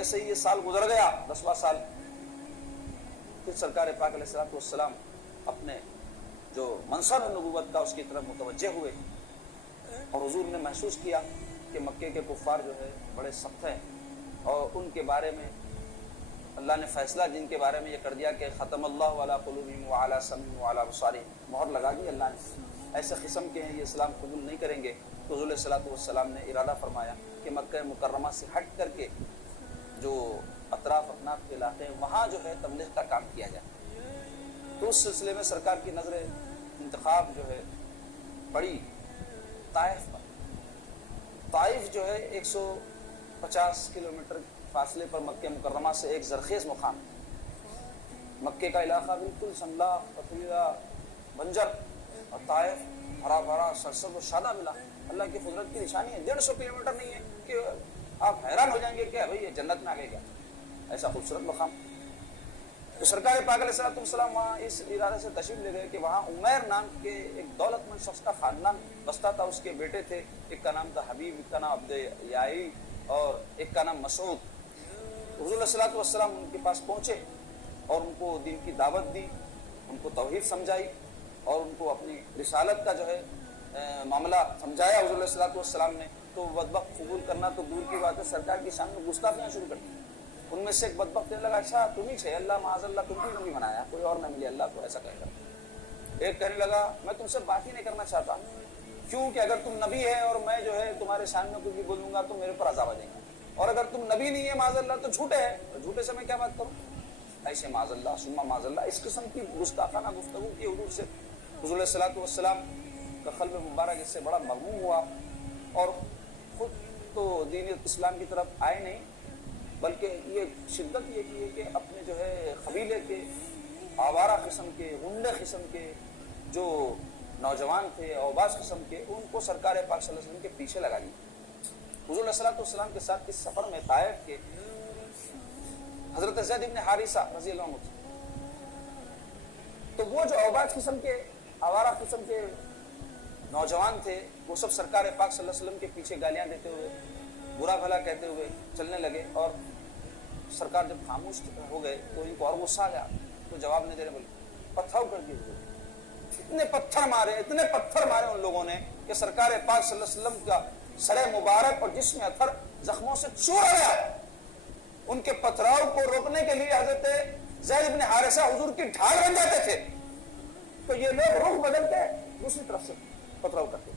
ایسے ہی یہ سال گزر گیا، 10واں سال، پھر سرکار پاک علیہ الصلوۃ والسلام اپنے جو منصب نبوت کا اس کی طرف متوجہ ہوئے، اور حضور نے محسوس کیا کہ مکے کے کفار جو ہے بڑے سخت ہیں، اور ان کے بارے میں اللہ نے فیصلہ جن کے بارے میں یہ کر دیا کہ ختم اللہ علی قلوبہم وعلی سمعہم وعلی ابصارہم، مہر لگا دی اللہ نے، ایسے قسم کے ہیں یہ اسلام قبول نہیں کریں گے۔ تو حضور علیہ الصلوۃ والسلام نے ارادہ فرمایا کہ مکہ مکرمہ سے ہٹ کر کے جو اطراف اکناف کے علاقے ہیں وہاں جو ہے تبلیغ کا کام کیا جائے۔ تو اس سلسلے میں سرکار کی نظر انتخاب جو ہے پڑی طائف پر۔ طائف جو ہے 150 کلومیٹر فاصلے پر مکہ مکرمہ سے ایک زرخیز مقام، مکے کا علاقہ بالکل سنبھلا پتھریلا بنجر، اور طائف ہرا بھرا سرسبز و شاداب علاقہ۔ اللہ کی قدرت کی نشانی ہے، 150 کلومیٹر نہیں ہے کہ آپ حیران ہو جائیں گے کہ بھائی یہ جنت میں آ گئے کیا، ایسا خوبصورت مقام۔ تو سرکار پاک علیہ الصلوۃ والسلام وہاں اس ارادے سے تشریف لے گئے کہ وہاں عمیر نام کے ایک دولت مند شخص کا خاندان بستا تھا، اس کے بیٹے تھے، ایک کا نام تھا حبیب، ایک کا نام عبد یائی، اور ایک کا نام مسعود۔ حضور علیہ الصلوۃ والسلام ان کے پاس پہنچے اور ان کو دین کی دعوت دی، ان کو توحید سمجھائی، اور ان کو اپنی رسالت کا جو ہے معاملہ سمجھایا حضور علیہ الصلوۃ والسلام نے۔ تو بدبخت قبول کرنا تو دور کی بات ہے، سرکار کی شان میں گستاخیاں شروع کر دی۔ ان میں سے ایک بدبخت کہنے لگا اچھا تم ہی سے، اللہ معاذ اللہ تم ہی نہیں بنایا، کوئی اور نہ ملے اللہ کو، ایسا کہے گا۔ ایک کہنے لگا میں تم سے بات ہی نہیں کرنا چاہتا، کیوں کہ اگر تم نبی ہے اور میں جو ہے تمہارے شان میں کچھ بھی بولوں گا تو میرے پر عذاب آ جائے گا، اور اگر تم نبی نہیں ہے معاذ اللہ تو جھوٹے ہے، اور جھوٹے سے میں کیا بات کروں، ایسے معاذ اللہ ثم معاذ اللہ اس قسم کی گستاخانہ گفتگو کی حضور سے۔ حضور علیہ الصلوۃ والسلام کا قلب مبارک اس سے بڑا مغموم ہوا، اور خود تو دین اسلام کی طرف آئے نہیں، بلکہ یہ شدت یہ کی ہے کہ اپنے جو ہے قبیلے کے آوارہ قسم کے، غنڈے قسم کے جو نوجوان تھے، اوباش قسم کے، ان کو سرکار پاک صلی اللہ علیہ وسلم کے پیچھے لگا دی۔ حضور علیہ الصلوۃ والسلام کے ساتھ اس سفر میں طائف کے حضرت زید بن حارثہ رضی اللہ عنہ، تو وہ جو اوباش قسم کے، آوارہ قسم کے نوجوان تھے، وہ سب سرکار پاک صلی اللہ علیہ وسلم کے پیچھے گالیاں دیتے ہوئے، برا بھلا کہتے ہوئے چلنے لگے، اور سرکار جب خاموش ہو گئے تو ان کو اور غصہ آ گیا، تو جواب نہیں دینے بولے، پتھراؤ کر دیے حضور، اتنے پتھر مارے ان لوگوں نے کہ سرکار پاک صلی اللہ علیہ وسلم کا سر مبارک اور جسم اطہر زخموں سے چور گیا۔ ان کے پتھراؤ کو روکنے کے لیے حضرت زید بن حارثہ حضور کی ڈھال بن جاتے تھے، تو یہ لوگ رخ بدل کے دوسری طرف سے پتھراؤ کرتے،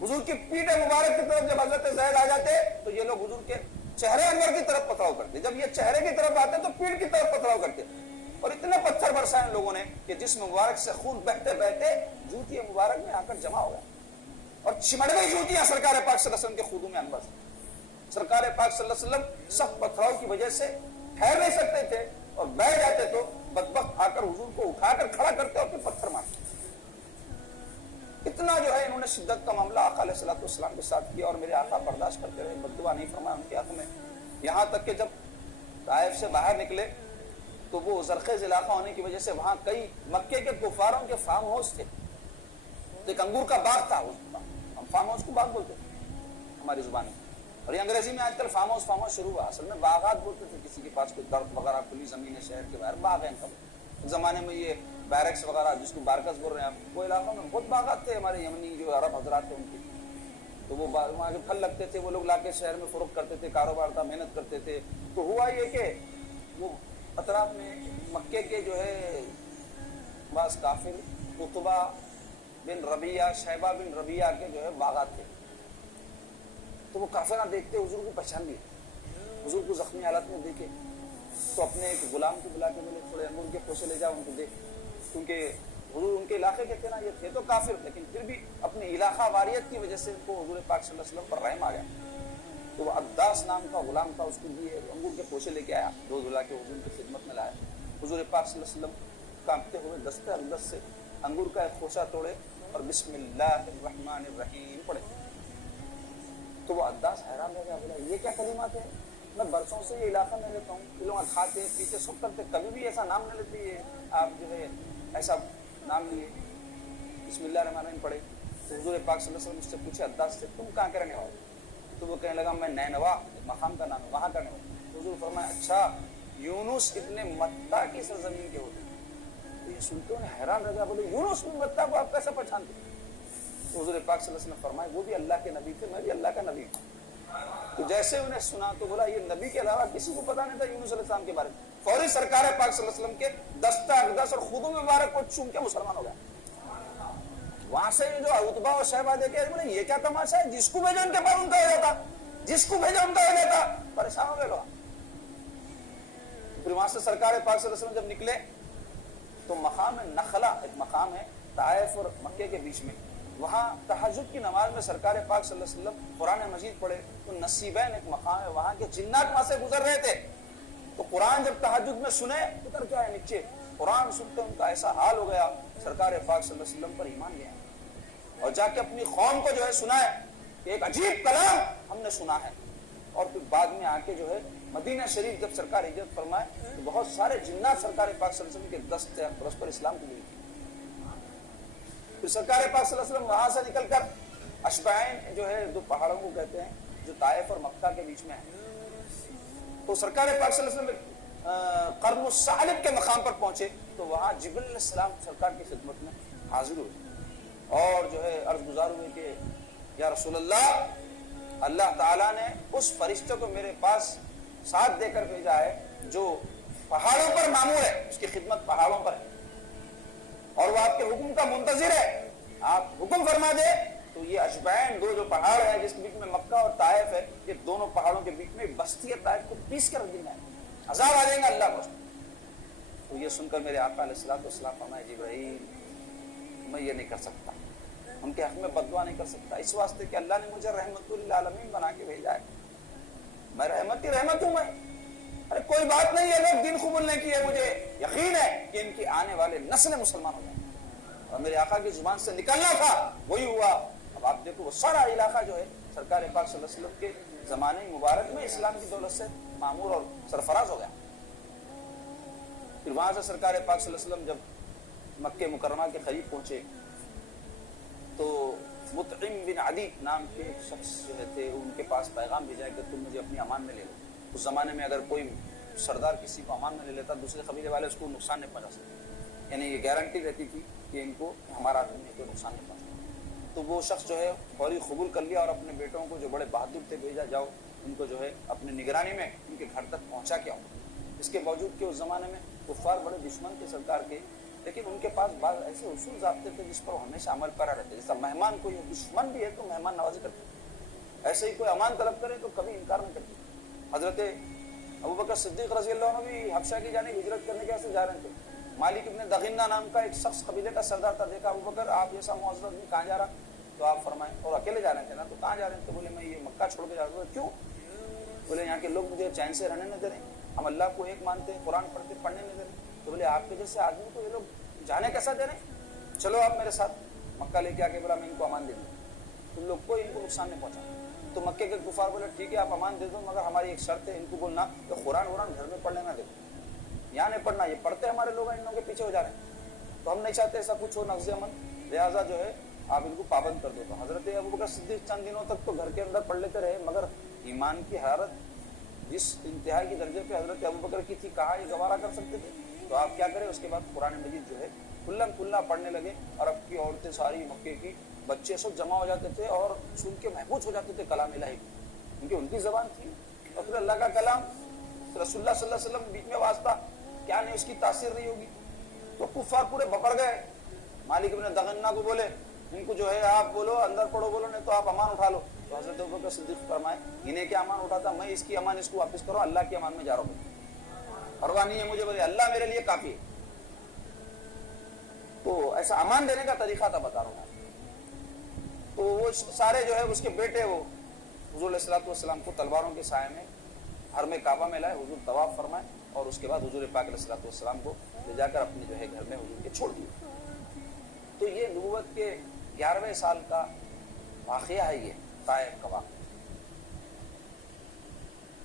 حضور کی پیٹھ مبارک کی طرف جب حضرت زید آ جاتے تو یہ لوگ حضور کے چہرے انور کی طرف پتھراؤ کرتے، جب یہ چہرے کی طرف آتے تو پیٹھ کی طرف پتھراؤ کرتے، اور اتنے پتھر برسائے ان لوگوں نے کہ جسم مبارک سے خون بہتے بہتے جوتی مبارک میں آ کر جمع ہو گیا، اور چمڑ گئی جوتیاں سرکار پاک صلی اللہ علیہ وسلم کے خودوں میں انور سے۔ سرکار پاک صلی اللہ علیہ وسلم سخت پتھراؤ کی وجہ سے ٹھہر نہیں سکتے تھے، اور بیٹھ جاتے تو بدبخت آ کر حضور کو اٹھا کر کھڑا کرتے اور پھر پتھر مارتے۔ اتنا جو ہے انہوں نے شدت کا معاملہ آقا علیہ الصلوۃ والسلام کے ساتھ کیا، اور میرے آقا برداشت کرتے رہے، بددعا نہیں فرمایا ان کے حق میں، یہاں تک کہ جب طائف سے باہر نکلے تو وہ زرخیز علاقہ ہونے کی وجہ سے وہاں کئی مکے کے کفاروں کے فارم ہاؤس تھے، ایک انگور کا باغ تھا، ہم فارم ہاؤس کو باغ بولتے تھے ہماری زبان میں، اور یہ انگریزی میں آج کل فارم ہاؤس شروع ہوا، اصل میں باغات بولتے تھے، کسی کے پاس کوئی درخت وغیرہ کھلی زمین ہے شہر کے باہر، باغ ہے ان کا۔ ایک زمانے میں یہ بیرکس وغیرہ جس کو بارکس بول رہے ہیں آپ، وہ علاقوں میں بہت باغات تھے، ہمارے یمنی جو عرب حضرات تھے ان کے، تو وہ وہاں کے پھل لگتے تھے، وہ لوگ لا کے شہر میں فروخت کرتے تھے، کاروبار تھا، محنت کرتے تھے۔ تو ہوا یہ کہ وہ اطراف میں مکے کے جو ہے بعض کافر قطبہ بن ربیعہ، شیبہ بن ربیعہ کے جو ہے باغات تھے، تو وہ کافرہ دیکھتے حضور کو پہچان لیے، حضور کو زخمی حالت میں دیکھے تو اپنے ایک غلام کو بلا کے بولے تھوڑے انگور کے پوشے لے جاؤ ان کو دے، کیونکہ حضور ان کے علاقے کے تھے نا، یہ تھے تو کافر لیکن پھر بھی اپنی علاقہ واریت کی وجہ سے ان کو حضور پاک صلی اللہ علیہ وسلم پر رحم آ گیا، تو وہ عداس نام کا غلام تھا، اس کو دیے انگور کے پوشے لے کے آیا، دو دھلا کے حضور کی خدمت میں لایا، حضور پاک صلی اللہ علیہ وسلم کانپتے ہوئے دستے اقدس سے انگور کا ایک خوشہ توڑے اور بسم اللہ الرحمن الرحیم پڑھے، تو وہ عداس حیران رہ گیا، بولا یہ کیا کلمات ہیں، میں برسوں سے یہ علاقہ میں رہتا ہوں، یہ لوگ کھاتے پیتے سب کرتے، کبھی بھی ایسا نام نہ لیتے، یہ آپ جو ہے ایسا نام لیے، بسم اللہ الرحمن الرحیم پڑھے۔ تو حضور پاک صلی اللہ علیہ وسلم اس سے پوچھے عداس سے تم کہاں کے رہنے والے، تو وہ کہنے لگا میں نینوا مقام کا نام ہے وہاں کا رہنے والا۔ حضور فرمایا اچھا یونس ابن متہ کی سرزمین کے ہوتے. تو یہ سنتے انہیں حیران رہ گیا, بولے یونس ابن متہ کو آپ کیسے پہچانتے؟ تو حضور پاک صلی اللہ علیہ وسلم فرمائے وہ بھی اللہ کے نبی تھے, میں بھی اللہ کا نبی ہوں. تو جیسے انہیں سنا تو بولا یہ نبی کے علاوہ کسی کو پتا نہیں تھا یونس علیہ السلام کے بارے میں. فوری سرکار پاک صلی اللہ علیہ وسلم کے دستہ اقدس اور خودوں مبارک کو چوم کے مسلمان ہو گیا. وہاں سے جو عتبہ اور شیبہ دیکھے بولے یہ کیا تماشا ہے, جس کو بھیجا ان کے پاس ان کا ہو جاتا, جس کو بھیجا ان کا ہو جاتا. پریشان ہو گئے لوگ. پھر وہاں سے سرکار پاک صلی اللہ علیہ وسلم جب نکلے تو مقام نخلا, ایک مقام ہے طائف اور مکے کے بیچ میں, وہاں تہجد کی نماز میں سرکار پاک صلی اللہ علیہ وسلم قرآن مجید پڑھے تو نصیبین ایک مقام ہے, وہاں کے جنات وہاں سے گزر رہے تھے. تو قرآن جب تہجد میں سنے اتر کے آئے نیچے, قرآن سنتے ان کا ایسا حال ہو گیا سرکار پاک صلی اللہ علیہ وسلم پر ایمان لے آئے اور جا کے اپنی قوم کو جو ہے سنائے کہ ایک عجیب کلام ہم نے سنا ہے. اور پھر بعد میں آ کے جو ہے مدینہ شریف جب سرکار ہجرت فرمائے تو بہت سارے جنات سرکار پاک صلی اللہ علیہ وسلم کے دست اقدس پر اسلام کو ملی. پھر سرکار پاک صلی اللہ علیہ وسلم وہاں سے نکل کر اشبعین جو ہے دو پہاڑوں کو کہتے ہیں جو طائف اور مکہ کے بیچ میں ہے, تو سرکار پاک صلی اللہ علیہ وسلم قرن الثعلب کے مقام پر پہنچے تو وہاں جبریل علیہ السلام سرکار کی خدمت میں حاضر ہوئے اور جو ہے عرض گزار ہوئے کہ یا رسول اللہ, اللہ تعالیٰ نے اس فرشتے کو میرے پاس ساتھ دے کر بھیجا ہے جو پہاڑوں پر مامور ہے, اس کی خدمت پہاڑوں پر ہے اور وہ آپ کے حکم کا منتظر ہے, آپ حکم فرما دے. تو یہ اشبعین دو جو پہاڑ ہے جس کے بیچ میں مکہ اور طائف ہے, یہ دونوں پہاڑوں کے بیچ میں بستی ہے طائف کو پیس کر دینا ہے, عذاب آ جائے گا اللہ کو. تو یہ سن کر میرے آقا علیہ الصلوۃ والسلام فرمائے جبرائیل میں یہ نہیں کر سکتا, ان کے حق میں بددعا نہیں کر سکتا, اس واسطے کہ اللہ نے مجھے رحمت للعالمین بنا کے بھیجا ہے, میں رحمت ہی رحمت ہوں. میں ارے کوئی بات نہیں ہے, لوگ دین قبول نہیں کیے, مجھے یقین ہے کہ ان کی آنے والے نسلیں مسلمان ہو جائیں, اور میرے آقا کی زبان سے نکلنا تھا وہی ہوا. اب آپ دیکھو وہ سارا علاقہ جو ہے سرکار پاک صلی اللہ علیہ وسلم کے زمانے مبارک میں اسلام کی دولت سے معمور اور سرفراز ہو گیا. پھر وہاں سے سرکار پاک صلی اللہ علیہ وسلم جب مکہ مکرمہ کے قریب پہنچے تو مطعم بن عدی نام کے شخص جو تھے ان کے پاس پیغام بھیجا کہ تم مجھے اپنی امان میں لے لو. اس زمانے میں اگر کوئی سردار کسی کو امان میں لے لیتا دوسرے قبیلے والے اس کو نقصان نہیں پہنچا سکتے, یعنی یہ گارنٹی رہتی تھی کہ ان کو ہمارا آدمی کوئی نقصان نہیں پہنچا. تو وہ شخص جو ہے فوری قبول کر لیا اور اپنے بیٹوں کو جو بڑے بہادر تھے بھیجا, جاؤ ان کو جو ہے اپنی نگرانی میں ان کے گھر تک پہنچا کے آؤ. اس کے باوجود کہ اس زمانے میں کفار بڑے دشمن تھے سرکار کے, لیکن ان کے پاس بعض ایسے اصول ضابطے تھے جس پر وہ ہمیشہ عمل کرا رہتے. جیسا مہمان کوئی دشمن بھی ہے تو مہمان نوازی کرتے, ایسے ہی کوئی امان طلب کرے تو کبھی انکار نہیں کرتے. حضرت ابوبکر صدیق رضی اللہ عنہ بھی حبشہ کی جانب ہجرت کرنے کے واسطے جا رہے تھے. مالک ابن دغینہ نام کا ایک شخص قبیلے کا سردار تھا, دیکھا ابوبکر آپ جیسا معزز آدمی کہاں جا رہا, تو آپ فرمائیں, اور اکیلے جا رہے تھے نا, تو کہاں جا رہے ہیں؟ تو بولے میں یہ مکہ چھوڑ کے جا رہا ہوں. کیوں؟ بولے یہاں کے لوگ مجھے چین سے رہنے نہ دے رہے, ہم اللہ کو ایک مانتے ہیں, قرآن پڑھتے پڑھنے نہیں دے رہے. تو بولے آپ کے جیسے آدمی کو یہ لوگ جانے کیسا دے رہے ہیں, چلو آپ میرے ساتھ مکہ لے کے آ کے. بولا میں ان کو امان دے دوں, تم لوگ کو ان کو نقصان نہیں پہنچا. تو مکے کے کفار بولے ٹھیک ہے آپ امان دے دو, مگر ہماری ایک شرط ہے, ان کو بولنا کہ قرآن گھر میں پڑھ لینا, دیکھو یہاں نہیں پڑھنا, یہ پڑھتے ہمارے لوگ ہیں, ان لوگوں کے پیچھے ہو جا رہے ہیں, تو ہم نہیں چاہتے ایسا کچھ ہو نقض امن, لہٰذا جو ہے آپ ان کو پابند کر دو. تو حضرت ابوبکر صدیق چند دنوں تک تو گھر کے اندر پڑھ لیتے رہے, مگر ایمان کی حرارت جس انتہائی کے درجے پہ حضرت ابوبکر کی تھی, کہاں یہ گوارا کر سکتے تھے. تو آپ کیا کریں, اس کے بعد قرآن مجید جو ہے کھلا پڑھنے لگے, اور اب کی عورتیں ساری مکے کی بچے سب جمع ہو جاتے تھے اور سن کے محبوس ہو جاتے تھے کلام الہی, کیونکہ ان کی زبان تھی اور پھر اللہ کا کلام, رسول اللہ صلی اللہ علیہ وسلم بیچ میں واسطہ, کیا نہیں اس کی تاثیر رہی ہوگی. تو کفار پورے بپڑ گئے. مالک ابن دغنہ کو بولے ان کو جو ہے آپ بولو اندر پڑھو, بولو نہیں تو آپ امان اٹھا لو. تو حضرت ابوبکر صدیق فرمائے انہیں کیا امان اٹھاتا, میں اس کی امان اس کو واپس کرو, اللہ کی امان میں جا رہا ہوں, پرواہ نہیں ہے مجھے, بولے اللہ میرے لیے کافی ہے. تو ایسا امان دینے کا طریقہ تھا بتا رہا ہوں. تو وہ سارے جو ہے اس کے بیٹے وہ حضور علیہ الصلوۃ والسلام کو تلواروں کے سائے میں حرم کعبہ میں لائے, حضور طواف فرمائے, اور اس کے بعد حضور پاک علیہ الصلوۃ والسلام کو لے جا کر اپنے جو ہے گھر میں حضور کے چھوڑ دیے. تو یہ نبوت کے 11ویں سال کا واقعہ ہے, یہ طائف کا واقعہ.